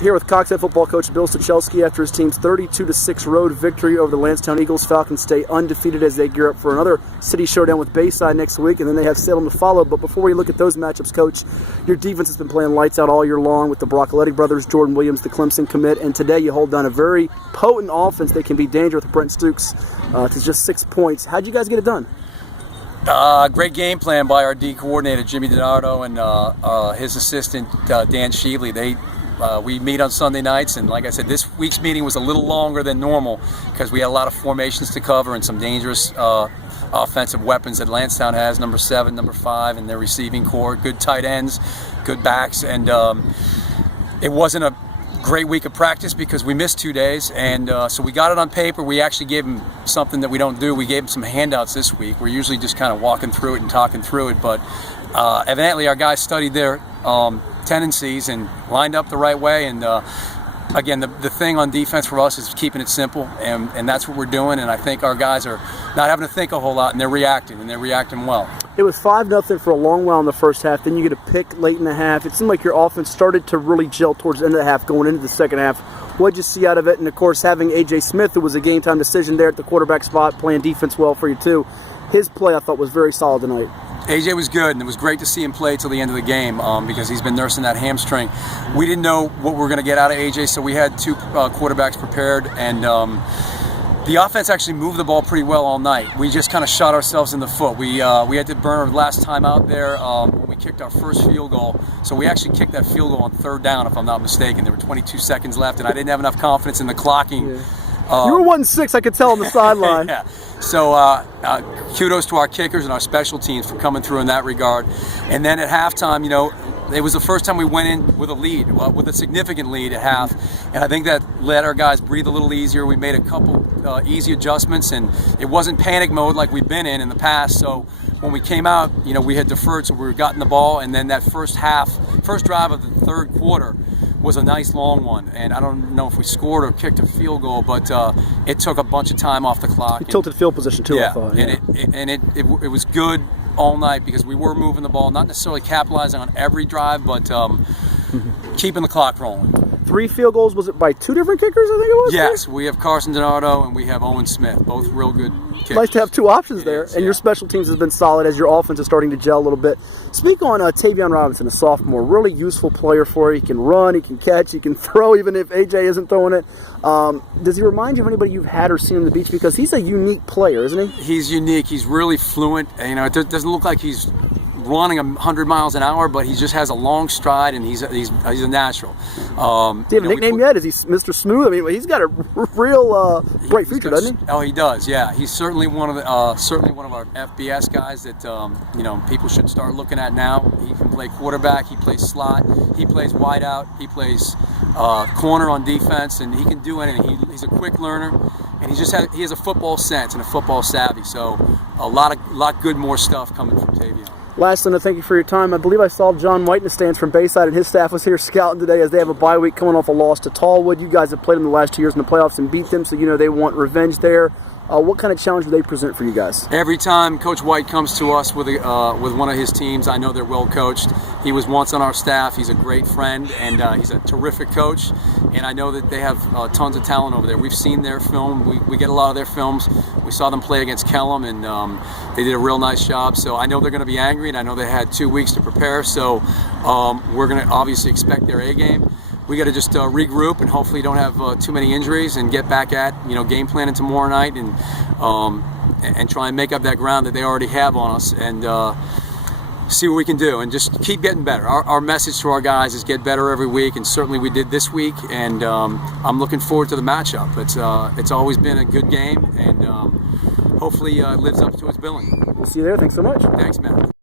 Here with Cox Head football coach Bill Stachelski after his team's 32-6 road victory over the Landstown Eagles. Falcons stay undefeated as they gear up for another city showdown with Bayside next week, and then they have Salem to follow. But before we look at those matchups, Coach, your defense has been playing lights out all year long with the Broccoli brothers, Jordan Williams, the Clemson commit, and today you hold down a very potent offense that can be dangerous with Brent Stukes to just 6 points. How'd you guys get it done? Great game plan by our D coordinator, Jimmy DiNardo, and his assistant, Dan Sheevely. We meet on Sunday nights, and like I said, this week's meeting was a little longer than normal because we had a lot of formations to cover and some dangerous offensive weapons that Landstown has, number 7, number 5, and their receiving core, good tight ends, good backs, and it wasn't a great week of practice because we missed 2 days, and so we got it on paper. We actually gave them something that we don't do. We gave them some handouts this week. We're usually just kind of walking through it and talking through it, but evidently our guys studied their tendencies and lined up the right way, and again, the thing on defense for us is keeping it simple, and that's what we're doing, and I think our guys are not having to think a whole lot, and they're reacting well. It was 5-0 for a long while in the first half. Then you get a pick late in the half. It seemed like your offense started to really gel towards the end of the half, going into the second half. What did you see out of it? And, of course, having A.J. Smith, who was a game-time decision there at the quarterback spot, playing defense well for you, too. His play, I thought, was very solid tonight. AJ was good, and it was great to see him play till the end of the game because he's been nursing that hamstring. We didn't know what we were going to get out of AJ, so we had 2 quarterbacks prepared, and the offense actually moved the ball pretty well all night. We just kind of shot ourselves in the foot. We had to burn our last time out there when we kicked our first field goal. So we actually kicked that field goal on 3rd down, if I'm not mistaken. There were 22 seconds left, and I didn't have enough confidence in the clocking. Yeah. You were 1-6, I could tell on the sideline. Yeah. So kudos to our kickers and our special teams for coming through in that regard. And then at halftime, you know, it was the first time we went in with a lead, with a significant lead at half. And I think that let our guys breathe a little easier. We made a couple easy adjustments, and it wasn't panic mode like we've been in the past. So when we came out, you know, we had deferred, so we were gotten the ball. And then that first drive of the third quarter was a nice long one, and I don't know if we scored or kicked a field goal, but it took a bunch of time off the clock. It tilted field position too, yeah, I thought. Yeah. And it was good all night because we were moving the ball, not necessarily capitalizing on every drive, but keeping the clock rolling. 3 field goals, was it by 2 different kickers, I think it was? Yes, we have Carson DiNardo and we have Owen Smith, both real good kickers. Nice to have 2 options there, and your special teams has been solid as your offense is starting to gel a little bit. Speak on Tavion Robinson, a sophomore, really useful player for you. He can run, he can catch, he can throw, even if AJ isn't throwing it. Does he remind you of anybody you've had or seen on the beach? Because he's a unique player, isn't he? He's unique. He's really fluent. You know, it doesn't look like he's running 100 miles an hour, but he just has a long stride, and he's a natural. Do you have a nickname yet? Is he Mr. Smooth? I mean, he's got a real bright future, doesn't he? Oh, he does. Yeah, he's certainly one of our FBS guys that you know, people should start looking at now. He can play quarterback. He plays slot. He plays wide out. He plays corner on defense, and he can do anything. He's a quick learner, and he has a football sense and a football savvy. So a lot good more stuff coming from Tavion. Lastly, thank you for your time. I believe I saw John White in the stands from Bayside, and his staff was here scouting today as they have a bye week coming off a loss to Tallwood. You guys have played them the last 2 years in the playoffs and beat them, so you know they want revenge there. What kind of challenge do they present for you guys? Every time Coach White comes to us with one of his teams, I know they're well coached. He was once on our staff. He's a great friend, and he's a terrific coach. And I know that they have tons of talent over there. We've seen their film. We get a lot of their films. We saw them play against Kellum, and they did a real nice job. So I know they're going to be angry, and I know they had 2 weeks to prepare. So we're going to obviously expect their A game. We got to just regroup and hopefully don't have too many injuries and get back at, you know, game planning tomorrow night and try and make up that ground that they already have on us and see what we can do and just keep getting better. Our message to our guys is get better every week, and certainly we did this week, and I'm looking forward to the matchup. It's always been a good game, and hopefully it lives up to its billing. We'll see you there. Thanks so much. Thanks, man.